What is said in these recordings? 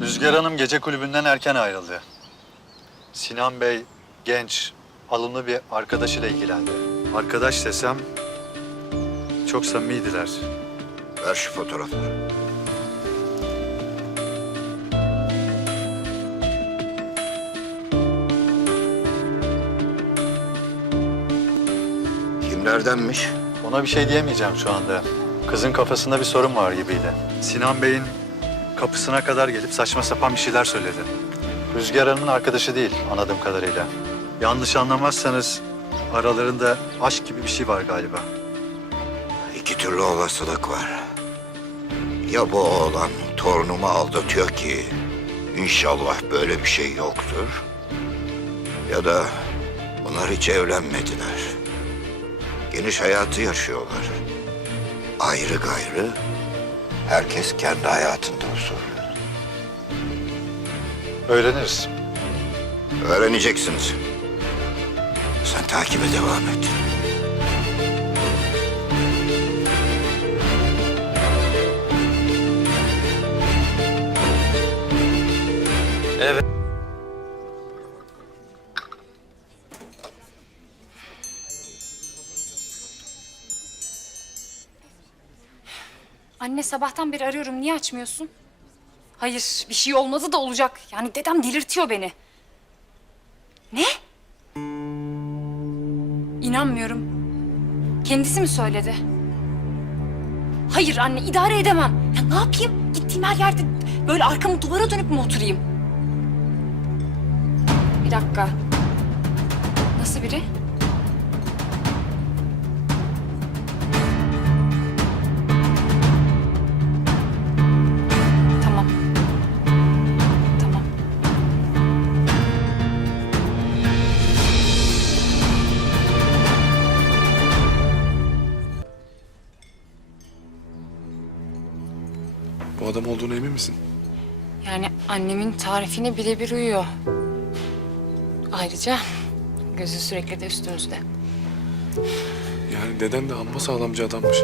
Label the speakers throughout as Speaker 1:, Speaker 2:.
Speaker 1: Rüzgar Hanım gece kulübünden erken ayrıldı. Sinan Bey genç, alımlı bir arkadaşıyla ilgilendi. Arkadaş desem çok samimiydiler.
Speaker 2: Ver şu fotoğrafları. Kimlerdenmiş?
Speaker 1: Ona bir şey diyemeyeceğim şu anda. Kızın kafasında bir sorun var gibiydi. Sinan Bey'in kapısına kadar gelip saçma sapan bir şeyler söyledi. Rüzgar Hanım'ın arkadaşı değil anladığım kadarıyla. Yanlış anlamazsanız aralarında aşk gibi bir şey var galiba.
Speaker 2: İki türlü olasılık var. Ya bu oğlan torunumu aldatıyor ki inşallah böyle bir şey yoktur. Ya da bunlar hiç evlenmediler. Geniş hayatı yaşıyorlar. Ayrı gayrı herkes kendi hayatında huzurlu.
Speaker 1: Öğreniriz.
Speaker 2: Öğreneceksiniz. Sen takibe devam et.
Speaker 3: Anne sabahtan beri arıyorum. Niye açmıyorsun? Hayır, bir şey olmadı da olacak. Yani dedem delirtiyor beni. Ne? İnanmıyorum. Kendisi mi söyledi? Hayır anne, idare edemem. Ya ne yapayım? Gittiğim her yerde böyle arkamı duvara dönüp mü oturayım? Bir dakika. Nasıl biri?
Speaker 4: Adam olduğuna emin misin?
Speaker 3: Yani annemin tarifine birebir uyuyor. Ayrıca gözü sürekli de üstümüzde.
Speaker 4: Yani deden de amma sağlamcı adammış.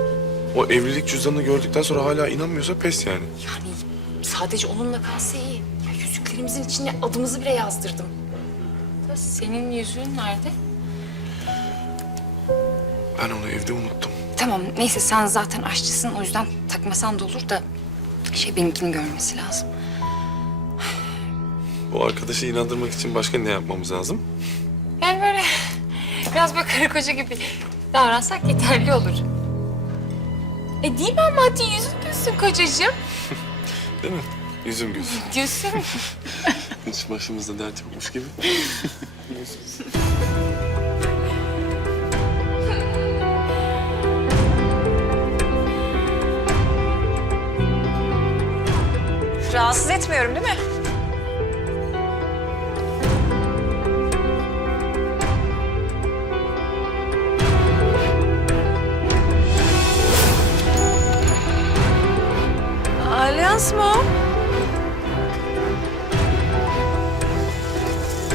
Speaker 4: O evlilik cüzdanını gördükten sonra hala inanmıyorsa pes yani.
Speaker 3: Yani sadece onunla kalsa iyi. Ya yüzüklerimizin içine adımızı bile yazdırdım. Da senin yüzüğün nerede?
Speaker 4: Ben onu evde unuttum.
Speaker 3: Tamam neyse sen zaten aşçısın o yüzden takmasan da olur da şey benimkini görmesi lazım.
Speaker 4: Bu arkadaşı inandırmak için başka ne yapmamız lazım?
Speaker 3: Yani böyle biraz böyle karı koca gibi davransak yeterli olur. E değil mi ama hadi yüzün gülsün kocacığım.
Speaker 4: Değil mi? Yüzüm göz.
Speaker 3: Gülsün.
Speaker 4: Hiç başımızda dert yokmuş gibi.
Speaker 5: Rahatsız etmiyorum değil mi? Alyans mı o?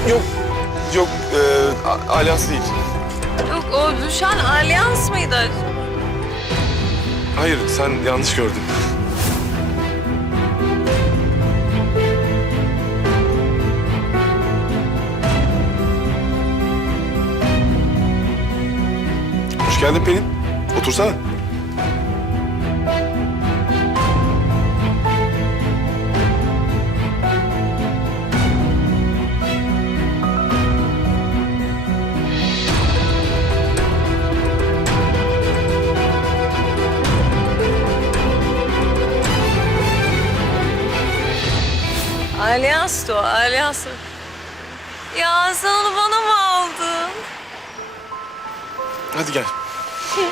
Speaker 4: Yok, yok. E, a- alyans değil.
Speaker 5: Yok o düşen alyans mıydı?
Speaker 4: Hayır, sen yanlış gördün. Geldin Pelin. Otursana.
Speaker 5: Alyanstı o, alyans. Ya sen onu bana mı aldın?
Speaker 4: Hadi gel. Pelin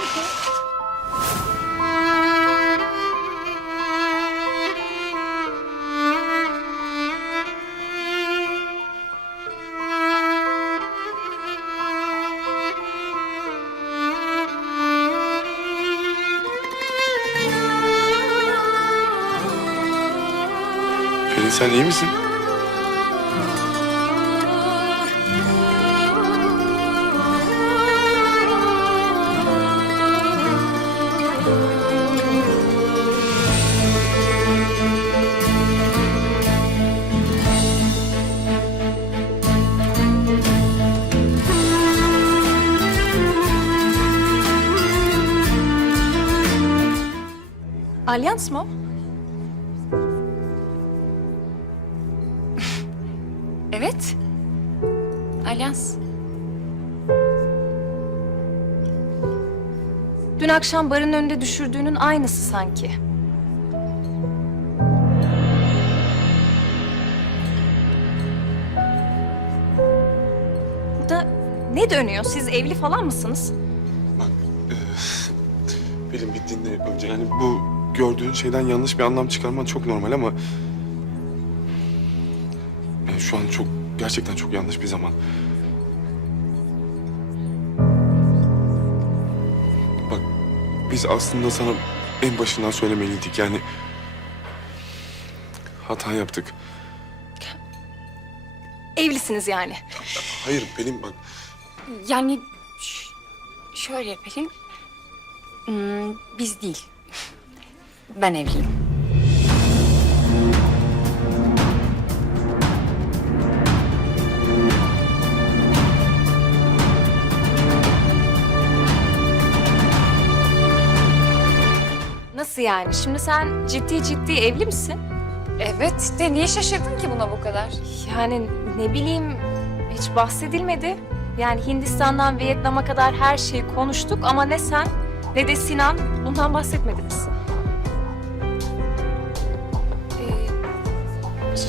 Speaker 4: sen iyi misin?
Speaker 3: Alyans mı evet. Alyans. Dün akşam barın önünde düşürdüğünün aynısı sanki. Burada ne dönüyor? Siz evli falan mısınız?
Speaker 4: E, benim bittiğinde önce yani bu gördüğün şeyden yanlış bir anlam çıkarman çok normal ama... Yani şu an çok, gerçekten çok yanlış bir zaman. Bak, biz aslında sana en başından söylemeliydik yani... Hata yaptık.
Speaker 3: Evlisiniz yani.
Speaker 4: Hayır benim bak
Speaker 3: Yani şöyle yapayım. Hmm, biz değil. Ben evliyim.
Speaker 5: Nasıl yani? Şimdi sen ciddi ciddi evli misin?
Speaker 3: Evet de niye şaşırdın ki buna bu kadar?
Speaker 5: Yani ne bileyim hiç bahsedilmedi. Yani Hindistan'dan Vietnam'a kadar her şeyi konuştuk ama ne sen ne de Sinan bundan bahsetmediniz.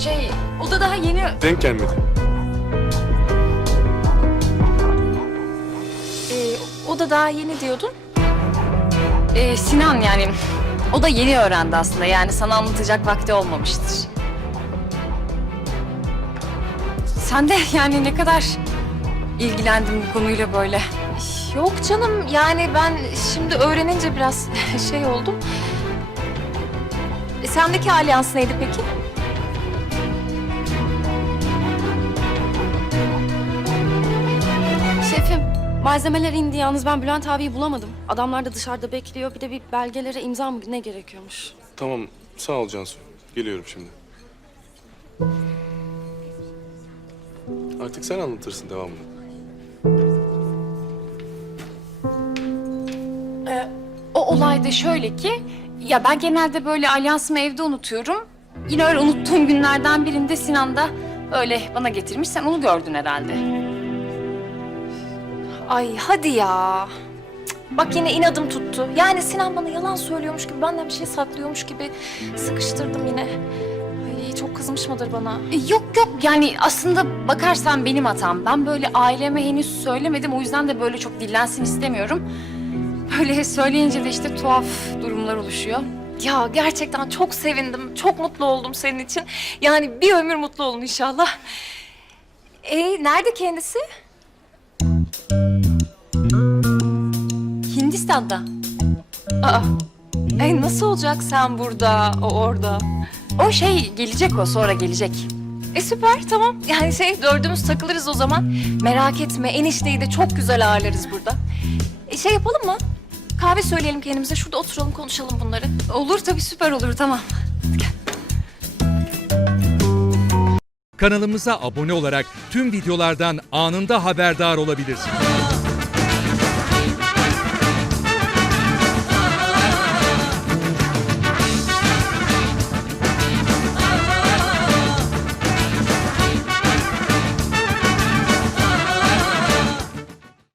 Speaker 3: Şey o da daha yeni
Speaker 4: denk gelmedi.
Speaker 5: Ee, o da daha yeni diyordun.
Speaker 3: Ee, Sinan yani o da yeni öğrendi aslında yani sana anlatacak vakti olmamıştır. Sen de yani ne kadar ilgilendin bu konuyla böyle.
Speaker 5: Yok canım yani ben şimdi öğrenince biraz şey oldum. E, sendeki alyans neydi peki?
Speaker 6: Malzemeler indi yalnız ben Bülent abiyi bulamadım. Adamlar da dışarıda bekliyor. Bir de bir belgelere imza mı ne gerekiyormuş?
Speaker 4: Tamam sağ ol Cansu. Geliyorum şimdi. Artık sen anlatırsın devamını.
Speaker 3: O olay da şöyle ki ya ben genelde böyle alyansımı evde unutuyorum. Yine öyle unuttuğum günlerden birinde Sinan da öyle bana getirmiş. Sen onu gördün herhalde.
Speaker 5: Ay hadi ya. Cık, Bak yine inadım tuttu. Yani Sinan bana yalan söylüyormuş gibi, benden bir şey saklıyormuş gibi sıkıştırdım yine. Ay çok kızmış mıdır bana?
Speaker 3: E, Yok yok yani aslında bakarsan benim hatam. Ben böyle aileme henüz söylemedim. O yüzden de böyle çok dillensin istemiyorum. Böyle söyleyince de işte tuhaf durumlar oluşuyor.
Speaker 5: Ya gerçekten çok sevindim, çok mutlu oldum senin için. Yani bir ömür mutlu olun inşallah. E nerede kendisi?
Speaker 3: Hindistan'da.
Speaker 5: Aa, e, nasıl olacak sen burada, o orada?
Speaker 3: O şey gelecek o sonra gelecek.
Speaker 5: E süper tamam. Yani şey dördümüz takılırız o zaman. Merak etme enişteyi de çok güzel ağırlarız burada. E, şey yapalım mı? Kahve söyleyelim kendimize. Şurada oturalım konuşalım bunları.
Speaker 3: Olur tabii süper olur tamam.
Speaker 7: Kanalımıza abone olarak tüm videolardan anında haberdar olabilirsiniz.